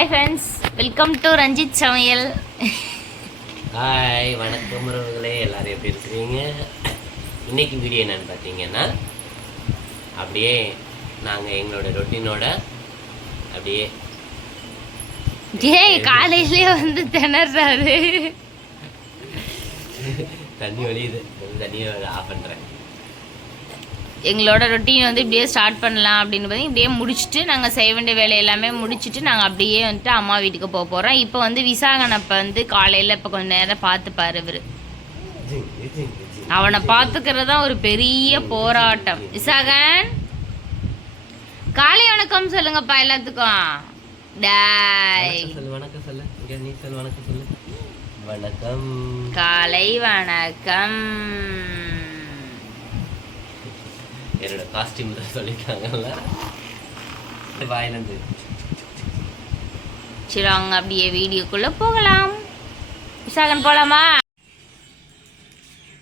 Hi friends welcome to Ranjith சமையல் hi வணக்கம் உறவுகளே. எல்லாரும் எப்படி இருக்கிறீங்க? இன்னைக்கு வீடியோ என்னன்னு பார்த்தீங்கன்னா அப்படியே நாங்கள் எங்களோட ரொட்டீனோட அப்படியே ஏய் காலையிலே வந்து திணறாரு. தண்ணி வலியுது. தண்ணியை ஆஃப் பண்ணுறேன் எங்களோட ரொட்டீன் வந்து இப்படியே ஸ்டார்ட் பண்ணலாம் அப்படின்னு சொல்லி இப்படியே முடிச்சுட்டு நாங்கள் செய்ய வேண்டிய வேலை எல்லாமே முடிச்சுட்டு நாங்கள் அப்படியே வந்துட்டு அம்மா வீட்டுக்கு போக போகிறோம் இப்போ வந்து விசாகனப்ப வந்து காலையில் இப்போ கொஞ்சம் நேரம் பார்த்துப்பாரு இவர். அவனை பார்த்துக்கிறது தான் ஒரு பெரிய போராட்டம். விசாகன்? காலை வணக்கம் சொல்லுங்கப்பா எல்லாத்துக்கும். டாய். வணக்கம் சொல்லு நீ சொல்லு வணக்கம் சொல்லு. வணக்கம். காலை வணக்கம். என்னோட காஸ்டியூம் தான் சொல்லியிருக்காங்கல்ல வாயிலேருந்து சரி அவங்க அப்படியே வீடியோக்குள்ள போகலாம். விசாகன் போலாமா?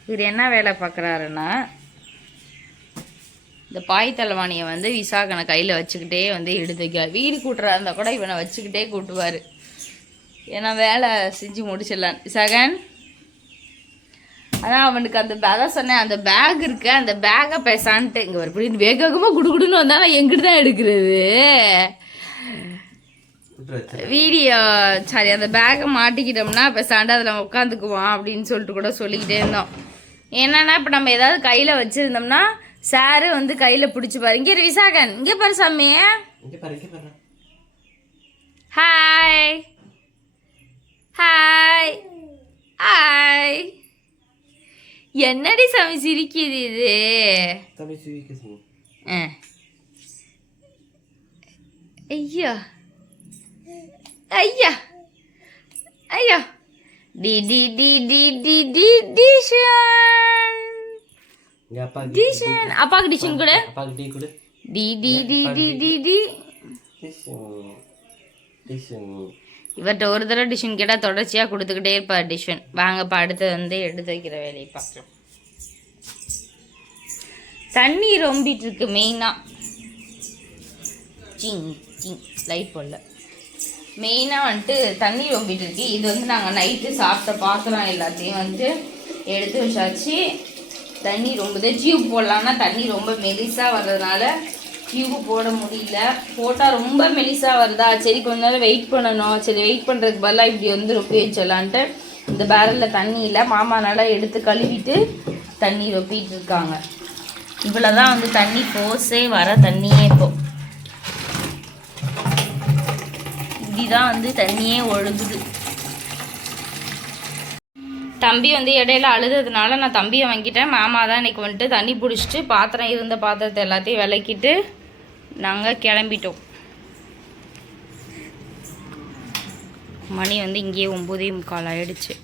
இவர் என்ன வேலை பார்க்குறாருன்னா இந்த பாய் தலைவாணியை வந்து விசாகனை கையில் வச்சுக்கிட்டே வந்து எடுத்து வைக்கிறார். வீடு கூட்டுறா இருந்தால் கூட இவனை வச்சுக்கிட்டே கூட்டுவார். ஏன்னா வேலை செஞ்சு முடிச்சிடலாம். விசாகன்? அதான் அவனுக்கு அந்த அதான் சொன்னேன் அந்த பேக் இருக்கு அந்த பேக்கை பேசான்ட்டு. இங்கே ஒரு இப்படி வேகமாக குடுகுடுன்னு வந்தா நான் எங்கிட்டு தான் எடுக்கிறது. வீடியோ சாரி அந்த பேக்கை மாட்டிக்கிட்டோம்னா இப்போ சண்டை அதில் உட்காந்துக்குவான் அப்படின்னு சொல்லிட்டு கூட சொல்லிக்கிட்டே இருந்தோம். என்னன்னா இப்போ நம்ம ஏதாவது கையில் வச்சுருந்தோம்னா சாரு வந்து கையில் பிடிச்சி பாரு. இங்கே விசாகன். இங்கே பாரு சாமி. ஹாய் ஹாய் ஹாய் என்னடி சாமி சிரிக்குது இது? சொல்லு. ஆ. ஐயா. ஐயா. ஐயா. டி டி டி டி டி டி டிஷன். டிஷன். அப்பாக்கு டிஷன் கூட. அப்பாவுக்கு டீ கொடு. டி டி டி டி டி டி. டிஷன். டிஷன். இவர்கிட்ட ஒரு தடவை டிஷன் கேட்டால் தொடர்ச்சியாக கொடுத்துக்கிட்டே இருப்பார் டிஷன். வாங்கப்பா அடுத்து வந்து எடுத்து வைக்கிற வேலையை பார்க்கலாம். தண்ணி ரொம்பிட்டு இருக்கு மெயினாக சிங் சிங் லைட் போடல. மெயினாக வந்துட்டு தண்ணி ரொம்பிட்டு இருக்கு இது வந்து நாங்கள் நைட்டு சாப்பிட்ட பாத்திரம் எல்லாத்தையும் வந்துட்டு எடுத்து வச்சாச்சு. தண்ணி ரொம்ப டியூப் போடலான்னா தண்ணி ரொம்ப மெலிசாக வர்றதுனால டியூப் போட முடியல. போட்டால் ரொம்ப மெலிசாக வருதா? சரி கொஞ்ச நேரம் வெயிட் பண்ணணும். சரி வெயிட் பண்ணுறதுக்கு பதிலாக இப்படி வந்து ரொப்பி வச்சிடலான்ட்டு இந்த பேரலில் தண்ணி இல்லை. மாமானால எடுத்து கழுவிட்டு தண்ணி ரொப்பிட்டு இருக்காங்க. இவ்வளோ தான் வந்து தண்ணி போஸே வர தண்ணியே இப்போ. இப்படிதான் வந்து தண்ணியே ஒழுகுது. தம்பி வந்து இடையில அழுததுனால நான் தம்பியை வாங்கிட்டேன். மாமா தான் இன்னைக்கு வந்துட்டு தண்ணி பிடிச்சிட்டு பாத்திரம் இருந்த பாத்திரத்தை எல்லாத்தையும் விளக்கிட்டு நாங்கள் கிளம்பிட்டோம். மணி வந்து இங்கேயே ஒம்பதே முக்கால் ஆகிடுச்சு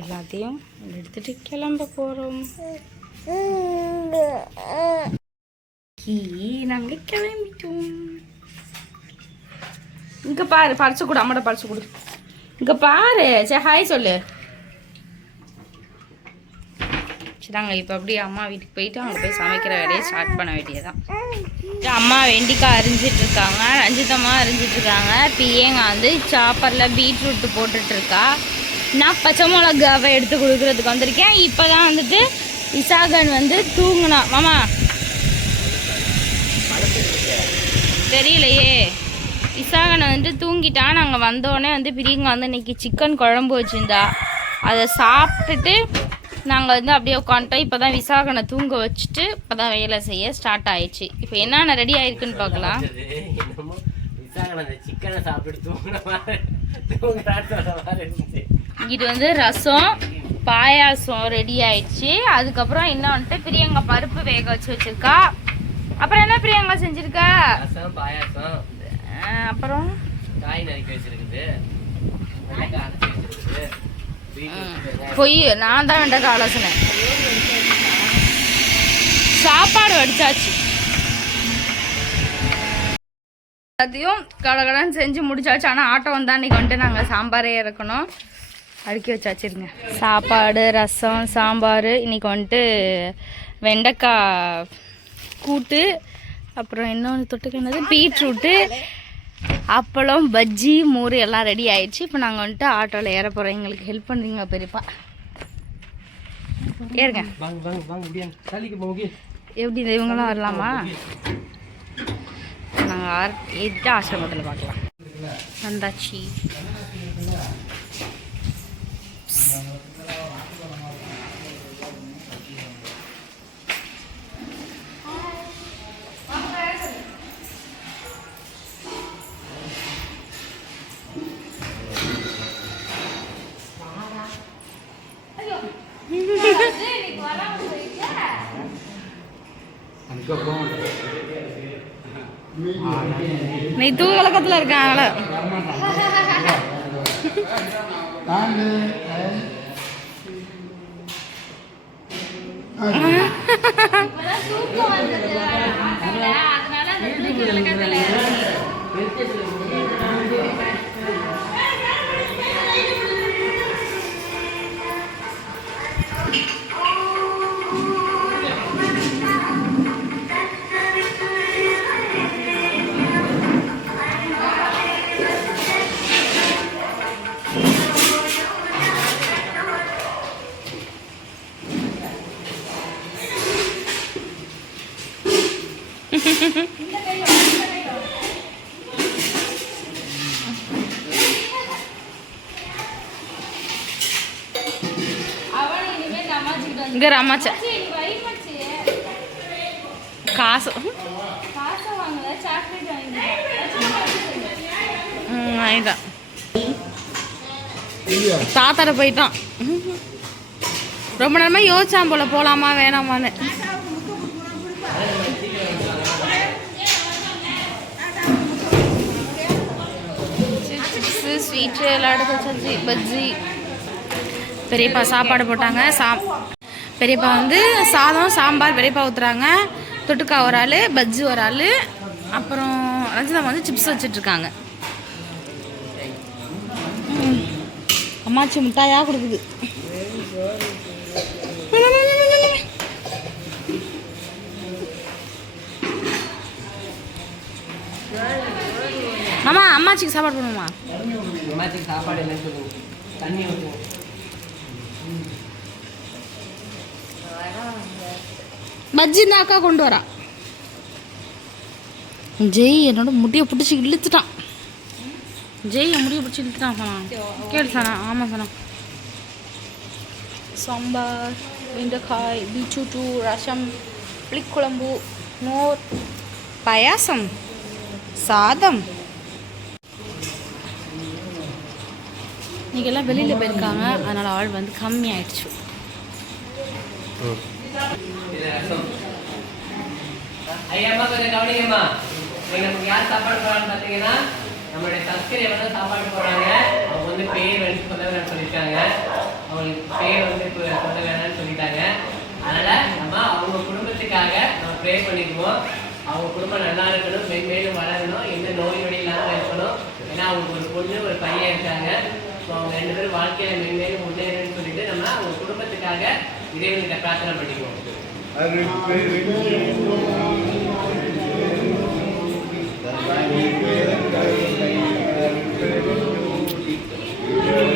எல்லாத்தையும் எடுத்துகிட்டு கிளம்ப போகிறோம் நாங்கள் கிளம்பிட்டோம். இங்கே பாரு பறிச்சு கொடு அம்மாட்ட பறிச்சு கொடு. இங்கே பாரு சரி ஹாய் சொல்லு. சரி நாங்கள் இப்போ அப்படியே அம்மா வீட்டுக்கு போயிட்டு அங்கே போய் சமைக்கிற வேலையை ஸ்டார்ட் பண்ண வேண்டியதான் அம்மா வெண்டிக்காய் அரிஞ்சிட்டு இருக்காங்க. ரஞ்சிதம்மா அரிஞ்சிட்டு இருக்காங்க. பிஏங்க வந்து சாப்பரில் பீட்ரூட் போட்டுட்டு இருக்கா. நான் பச்சை மிளகாவை எடுத்து கொடுக்குறதுக்கு வந்திருக்கேன். இப்போ தான் வந்துட்டு இசாகன் வந்து தூங்கினான் மாமா. தெரியலையே. விசாகனை வந்து தூங்கிட்டான். நாங்கள் வந்தோடனே வந்து பிரியங்கா வந்து இன்னைக்கு சிக்கன் குழம்பு வச்சுருந்தா. அதை சாப்பிட்டுட்டு நாங்கள் வந்து அப்படியே உட்காந்துட்டோம். இப்போ தான் விசாகனை தூங்க வச்சுட்டு இப்போ தான் வேலை செய்ய ஸ்டார்ட் ஆயிடுச்சு. இப்போ என்னென்ன ரெடி ஆயிருக்குன்னு பார்க்கலாம். இது வந்து ரசம் பாயாசம் ரெடி ஆயிடுச்சு. அதுக்கப்புறம் இன்னும் வந்துட்டு பிரியங்கா பருப்பு வேக வச்சு வச்சிருக்கா. அப்புறம் என்ன பிரியங்கா செஞ்சிருக்கா? ரசம் பாயாசம் அப்புறம்? காய் நறுக்கி வச்சிருக்குது. பொய் நான் தான் வெண்டைக்காய் ஆலோசனை சாப்பாடு வடிச்சாச்சு. எல்லாத்தையும் கடகடன் செஞ்சு முடிச்சாச்சு. ஆனால் ஆட்டோ வந்தால் அன்றைக்கி வந்துட்டு நாங்கள் சாம்பாரே இறக்கணும். அடுக்கி வச்சாச்சுருங்க. சாப்பாடு ரசம் சாம்பார் இன்னைக்கு வந்துட்டு வெண்டைக்காய் கூட்டு அப்புறம் இன்னொன்று தொட்டுக்கினது பீட்ரூட்டு அப்பளம் பஜ்ஜி மோர் எல்லாம் ரெடி ஆயிடுச்சு. இப்போ நாங்கள் வந்துட்டு ஆட்டோவில் ஏற போகிறோம் எங்களுக்கு ஹெல்ப் பண்ணுறீங்க பெரியப்பா? ஏறுங்க. எப்படி இந்த இவங்கெல்லாம் வரலாமா? நாங்கள் ஆர் ஏறிட்டு ஆசிரமத்தில் பார்க்கலாம். வந்தாச்சு. நீ தூக்க கலக்கத்தில் இருக்க அதனால ரமாச்ச? காசு. ம் வாங்கிட்டான் தாத்தாட போயிட்டான். ரொம்ப நேரமா யோசிச்சான் போல போலாமா வேணாமான்னு. ஸ்வீட்டு எல்லா இடத்துல வச்சாச்சு பஜ்ஜி. பெரியப்பா சாப்பாடு போட்டாங்க. சா பெரியப்பா வந்து சாதம் சாம்பார் பெரியப்பா ஊற்றுறாங்க தொட்டுக்கா ஒரு ஆள் பஜ்ஜி ஒரு ஆள் அப்புறம் ரஞ்சிதா வந்து சிப்ஸ் வச்சிட்ருக்காங்க. அம்மாச்சி மிட்டாயாக கொடுக்குது. மாமா அம்மாச்சிக்கு சாப்பாடு பண்ணுமா அம்மாச்சிக்கு சாப்பாடு இல்லைன்னு சொல்லுங்க தண்ணி ஊற்றுவோம் பஜ்ஜி இந்த அக்கா கொண்டு வரா. ஜெய் என்னோட முடியை பிடிச்சி இழுத்துட்டான். ஜெய் என் முடியை பிடிச்சி இழுத்துட்டான் சனா. கேடு சனா. ஆமாம் சனா. சாம்பார் வெண்டைக்காய் பீட்ரூட்டு ரசம் புளிக்குழம்பு மோர் பாயாசம் சாதம். இன்னைக்கு எல்லாம் வெளியில் போயிருக்காங்க. அதனால் ஆள் வந்து கம்மி ஆயிடுச்சு ரசம் ஐயாம்மா கொஞ்சம் கவனிங்கம்மா நீங்க நமக்கு யார் சாப்பாடு போறான்னு பார்த்தீங்கன்னா நம்மளுடைய சப்ஸ்கிரைபர் தான் சாப்பாடு போறாங்க அவங்க வந்து பேர் வந்து சொல்ல வேணாம்னு சொல்லிட்டாங்க அவங்களுக்கு பேர் வந்து இப்போ சொல்ல வேணாம்னு சொல்லிட்டாங்க அதனால நம்ம அவங்க குடும்பத்துக்காக நம்ம ப்ரே பண்ணிக்குவோம் அவங்க குடும்பம் நல்லா இருக்கணும் மென்மேலும் வளரணும் எந்த நோய் நொடி இல்லாமல் இருக்கணும் ஏன்னா அவங்களுக்கு ஒரு பொண்ணு ஒரு பையன் இருக்காங்க ஸோ அவங்க ரெண்டு பேரும் வாழ்க்கையில மென்மேலும் முன்னேறணும்னு சொல்லிட்டு நம்ம அவங்க குடும்பத்துக்காக இறைவன்கிட்ட பிரார்த்தனை பண்ணிக்குவோம். தந்தை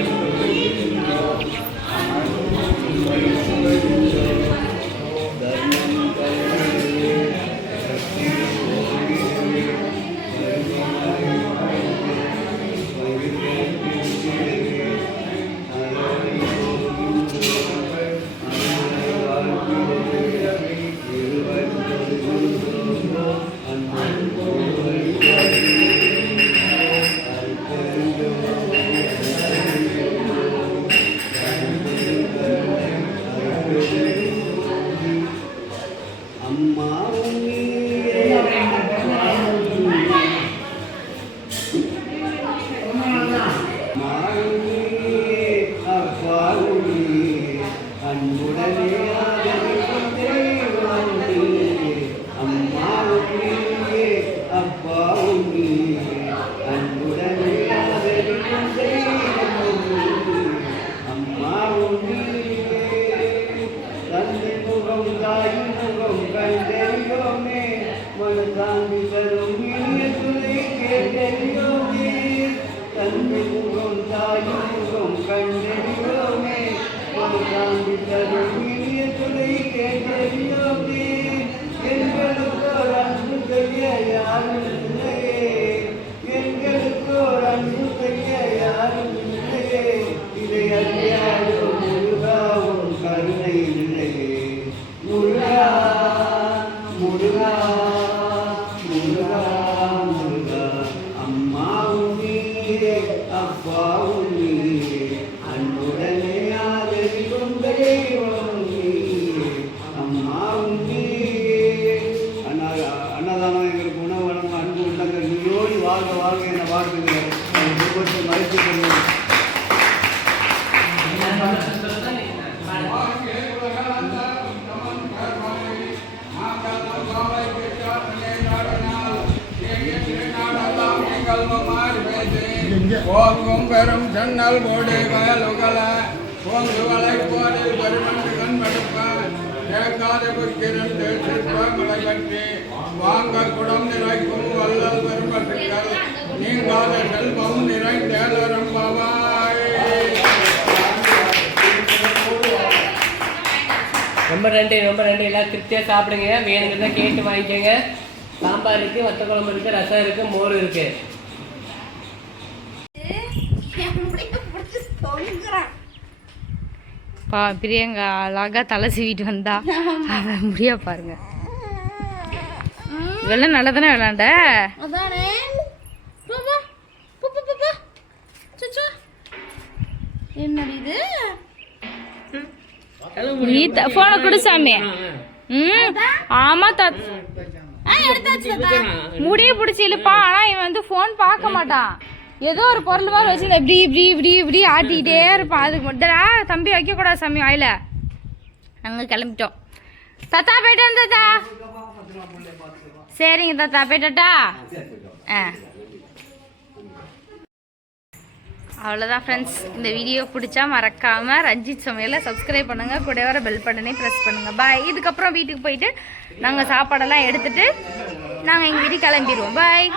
ஓங்கும் பெரும் சென்னல் ஓடு வயலுகல ஓங்கு வலை போரில் பெருமண்டு கண்படுப்பான் கேட்காத புக்கிரண்டு சிற்பங்களை கட்டி வாங்க குடம் நிறைக்கும் வல்லல் பெருமட்டுக்கள் நீங்காத செல்வம் நிறைந்தேலரும் பவாய் ரொம்ப நன்றி ரொம்ப நன்றி. எல்லாம் திருப்தியாக சாப்பிடுங்க. வேணுங்கிறத கேட்டு வாங்கிக்கோங்க. சாம்பார் இருக்கு வத்த குழம்பு இருக்குது ரசம் இருக்குது மோர் இருக்குது பா பிரியங்கா அழகா தலை சீவிட்டு வந்தா. முடியா பாருங்க. வெள்ளம் நல்லா தானே விளாண்ட இது? நீ போனை கொடு சாமி. ம் ஆமா தா ஆ, எடுத்தாச்சு தாத்தா. முடிய பிடிச்சி இழுப்பா ஆனா இவன் வந்து ஃபோன் பார்க்க மாட்டான். ஏதோ ஒரு பொருள் மாதிரி வச்சு இப்படி இப்படி இப்படி இப்படி ஆட்டிக்கிட்டே இருப்பான் அதுக்கு மட்டும்டா தம்பி வைக்கக்கூடாது சாமி வாயில. நாங்கள் கிளம்பிட்டோம். தாத்தா போயிட்டேன் தாத்தா. சரிங்க தாத்தா. போயிட்டா ஆ. அவ்வளோதான் ஃப்ரெண்ட்ஸ் இந்த வீடியோ பிடிச்சா மறக்காமல் ரஞ்சித் சமையலை சப்ஸ்கிரைப் பண்ணுங்கள் கூட வர பெல் பட்டனே ப்ரெஸ் பண்ணுங்கள் பாய் இதுக்கப்புறம் வீட்டுக்கு போயிட்டு நாங்கள் சாப்பாடெல்லாம் எடுத்துகிட்டு நாங்கள் எங்கள் வீட்டுக்கு கிளம்பிடுவோம். பாய்